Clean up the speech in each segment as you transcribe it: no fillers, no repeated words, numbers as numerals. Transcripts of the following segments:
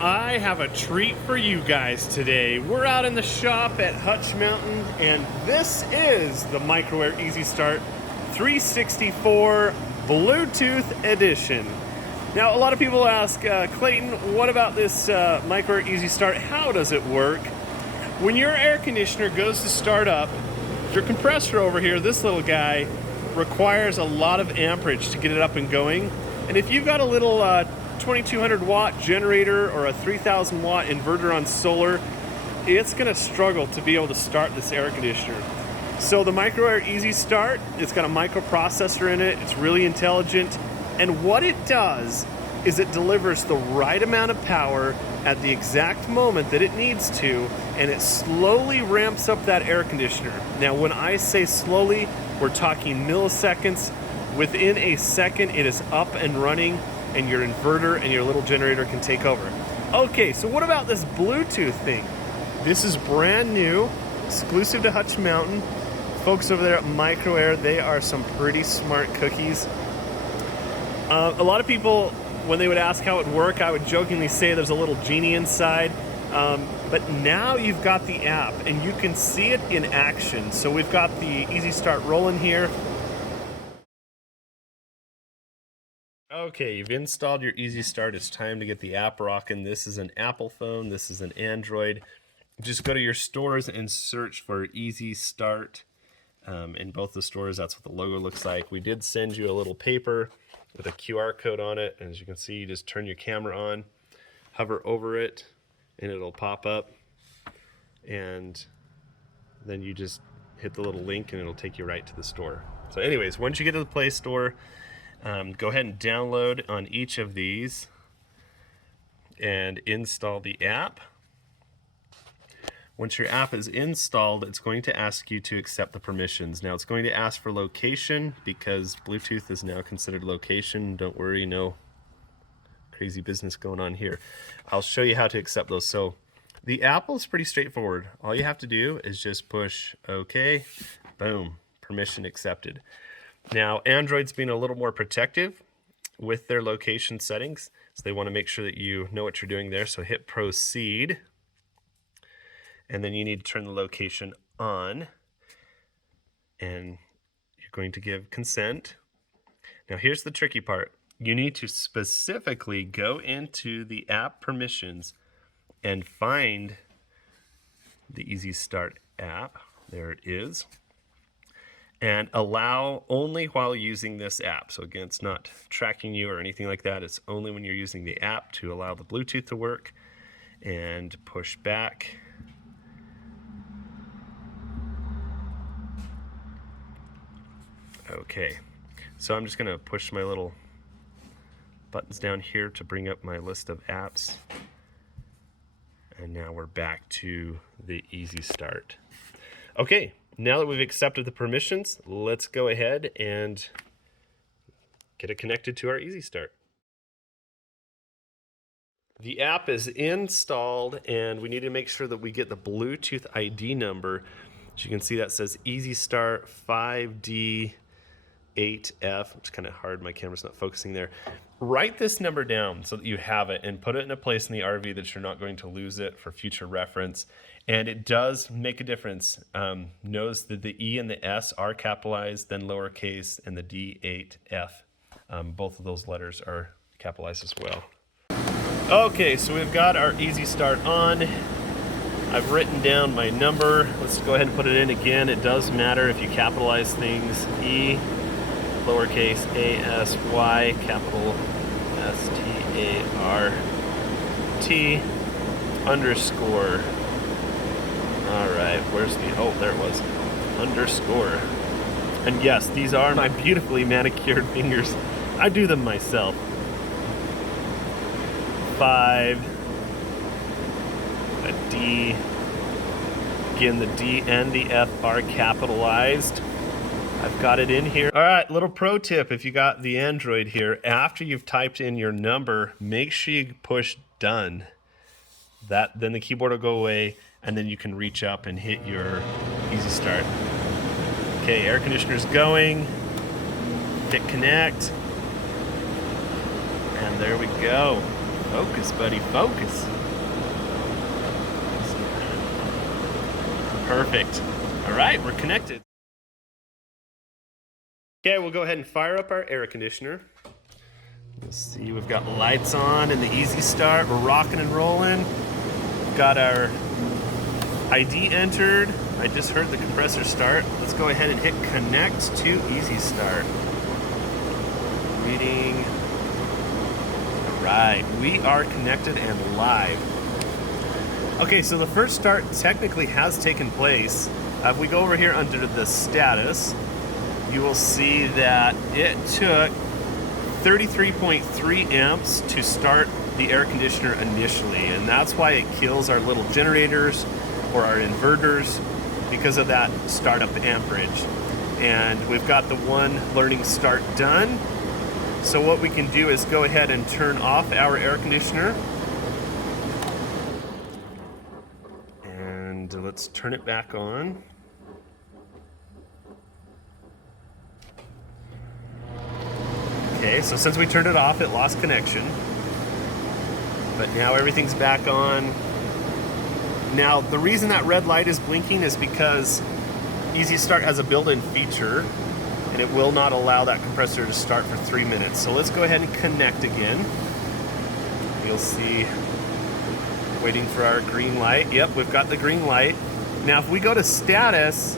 I have a treat for you guys today. We're out in the shop at Hutch Mountain, and this is the Microair EasyStart 364 Bluetooth edition. Now, a lot of people ask, Clayton, what about this Microair EasyStart? How does it work? When your air conditioner goes to start up, your compressor over here, this little guy, requires a lot of amperage to get it up and going. And if you've got a little 2200 watt generator or a 3000 watt inverter on solar, it's going to struggle to be able to start this air conditioner. So the Microair EasyStart, it's got a microprocessor in it, it's really intelligent, and what it does is it delivers the right amount of power at the exact moment that it needs to, and it slowly ramps up that air conditioner. Now when I say slowly, we're talking milliseconds. Within a second it is up and running, and your inverter and your little generator can take over. Okay, so what about this Bluetooth thing? This is brand new, exclusive to Hutch Mountain. Folks over there at Microair, they are some pretty smart cookies. A lot of people, when they would ask how it would work, I would jokingly say there's a little genie inside. But now you've got the app and you can see it in action. So we've got the EasyStart rolling here. Okay, you've installed your EasyStart. It's time to get the app rocking. This is an Apple phone. This is an Android. Just go to your stores and search for EasyStart. In both the stores, that's what the logo looks like. We did send you a little paper with a QR code on it. And as you can see, you just turn your camera on, hover over it, and it'll pop up. And then you just hit the little link and it'll take you right to the store. So anyways, once you get to the Play Store, go ahead and download on each of these and install the app. Once your app is installed, it's going to ask you to accept the permissions. Now it's going to ask for location because Bluetooth is now considered location. Don't worry, no crazy business going on here. I'll show you how to accept those. So the Apple is pretty straightforward. All you have to do is just push OK, boom, permission accepted. Now, Android's being a little more protective with their location settings, so they want to make sure that you know what you're doing there. So hit proceed, and then you need to turn the location on, and you're going to give consent. Now, here's the tricky part. You need to specifically go into the app permissions and find the EasyStart app. There it is. And allow only while using this app. So again, it's not tracking you or anything like that. It's only when you're using the app to allow the Bluetooth to work. And push back. Okay, so I'm just gonna push my little buttons down here to bring up my list of apps. And now we're back to the EasyStart. Okay. Now that we've accepted the permissions, let's go ahead and get it connected to our EasyStart. The app is installed, and we need to make sure that we get the Bluetooth ID number. As you can see, that says EasyStart 5D8F. It's kind of hard, my camera's not focusing there. Write this number down so that you have it and put it in a place in the RV that you're not going to lose it for future reference. And it does make a difference. Notice that the E and the S are capitalized, then lowercase, and the D8F. Both of those letters are capitalized as well. Okay, so we've got our EasyStart on. I've written down my number. Let's go ahead and put it in again. It does matter if you capitalize things. E, lowercase a, s, y, capital S-T-A-R-T, underscore. All right, where's the, oh, there it was, underscore. And yes, these are my beautifully manicured fingers. I do them myself. 5, a D, again, the D and the F are capitalized. I've got it in here. All right, little pro tip, if you got the Android here, after you've typed in your number, make sure you push done. Then the keyboard will go away, and then you can reach up and hit your EasyStart. Okay, air conditioner's going. Hit connect. And there we go. Focus, buddy, focus. Perfect. All right, we're connected. Okay, we'll go ahead and fire up our air conditioner. Let's see, we've got lights on and the EasyStart. We're rocking and rolling. We've got our ID entered. I just heard the compressor start. Let's go ahead and hit connect to EasyStart. Reading. All right, we are connected and live. Okay, so the first start technically has taken place. If we go over here under the status, you will see that it took 33.3 amps to start the air conditioner initially, and that's why it kills our little generators or our inverters, because of that startup amperage. And we've got the one learning start done. So what we can do is go ahead and turn off our air conditioner. And let's turn it back on. Okay, so since we turned it off, it lost connection. But now everything's back on. Now, the reason that red light is blinking is because EasyStart has a built-in feature, and it will not allow that compressor to start for 3 minutes. So let's go ahead and connect again. You'll see, waiting for our green light. Yep, we've got the green light. Now, if we go to status,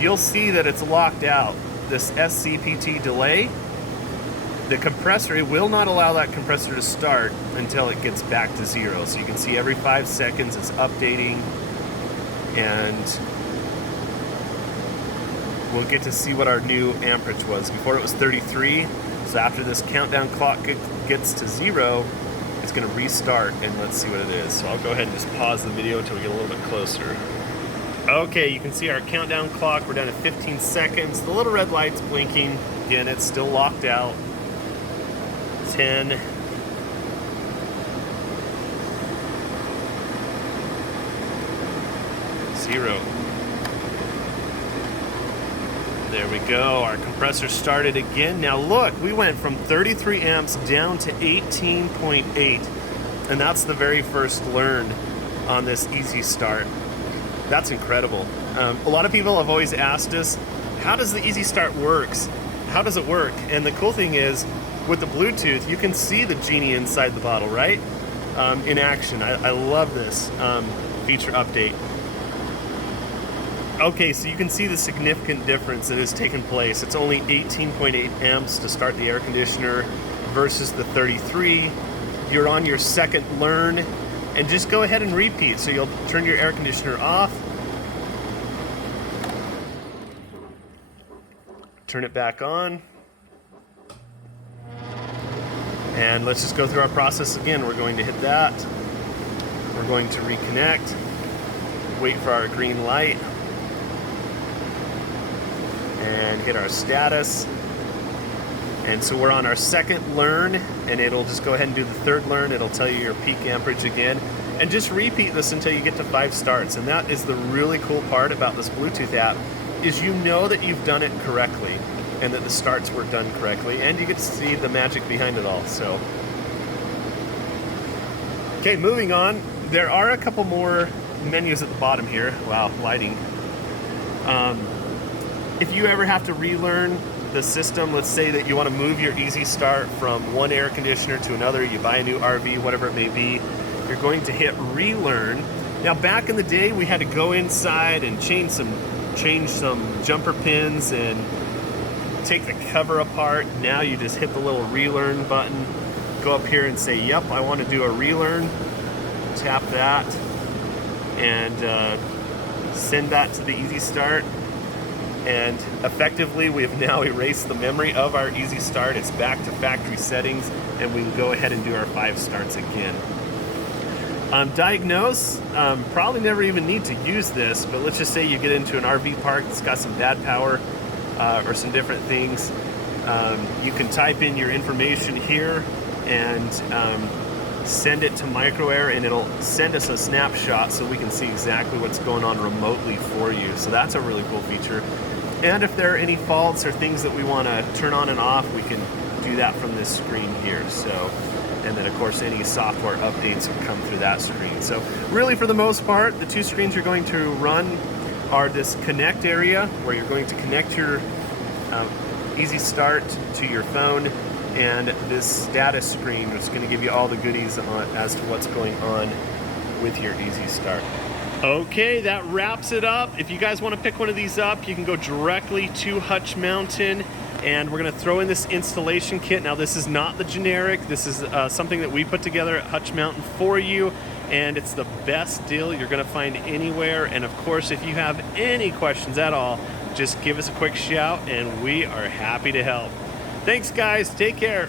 you'll see that it's locked out. This SCPT delay, the compressor, it will not allow that compressor to start until it gets back to 0. So you can see every 5 seconds it's updating, and we'll get to see what our new amperage was. Before it was 33, so after this countdown clock gets to 0, it's gonna restart, and let's see what it is. So I'll go ahead and just pause the video until we get a little bit closer. Okay, you can see our countdown clock. We're down to 15 seconds. The little red light's blinking. Again, it's still locked out. 10. 0. There we go. Our compressor started again. Now look, we went from 33 amps down to 18.8. And that's the very first learn on this EasyStart. That's incredible. A lot of people have always asked us, how does the EasyStart works? How does it work? And the cool thing is, with the Bluetooth, you can see the genie inside the bottle, right? In action. I love this feature update. Okay, so you can see the significant difference that has taken place. It's only 18.8 amps to start the air conditioner versus the 33. You're on your second learn, and just go ahead and repeat. So you'll turn your air conditioner off, turn it back on, and let's just go through our process again. We're going to hit that. We're going to reconnect, wait for our green light, and hit our status. And so we're on our second learn, and it'll just go ahead and do the third learn. It'll tell you your peak amperage again, and just repeat this until you get to 5 starts. And that is the really cool part about this Bluetooth app, is you know that you've done it correctly and that the starts were done correctly, and you get to see the magic behind it all. So, okay, moving on. There are a couple more menus at the bottom here. Wow, lighting. If you ever have to relearn the system, let's say that you want to move your EasyStart from one air conditioner to another, you buy a new RV, whatever it may be, you're going to hit relearn. Now, back in the day, we had to go inside and change some jumper pins and take the cover apart. Now you just hit the little relearn button, go up here and say, yep, I want to do a relearn. Tap that and send that to the EasyStart. And effectively, we have now erased the memory of our EasyStart. It's back to factory settings, and we can go ahead and do our 5 starts again. Diagnose, probably never even need to use this, but let's just say you get into an RV park that's got some bad power or some different things. You can type in your information here and send it to Microair, and it'll send us a snapshot so we can see exactly what's going on remotely for you. So that's a really cool feature. And if there are any faults or things that we want to turn on and off, we can do that from this screen here. So, and then of course any software updates will come through that screen. So really, for the most part, the two screens you're going to run are this connect area where you're going to connect your EasyStart to your phone, and this status screen, which is going to give you all the goodies as to what's going on with your EasyStart. Okay, that wraps it up. If you guys want to pick one of these up, you can go directly to Hutch Mountain, and we're going to throw in this installation kit. Now, this is not the generic. This is something that we put together at Hutch Mountain for you, and it's the best deal you're going to find anywhere. And of course, if you have any questions at all, just give us a quick shout, and we are happy to help. Thanks, guys. Take care.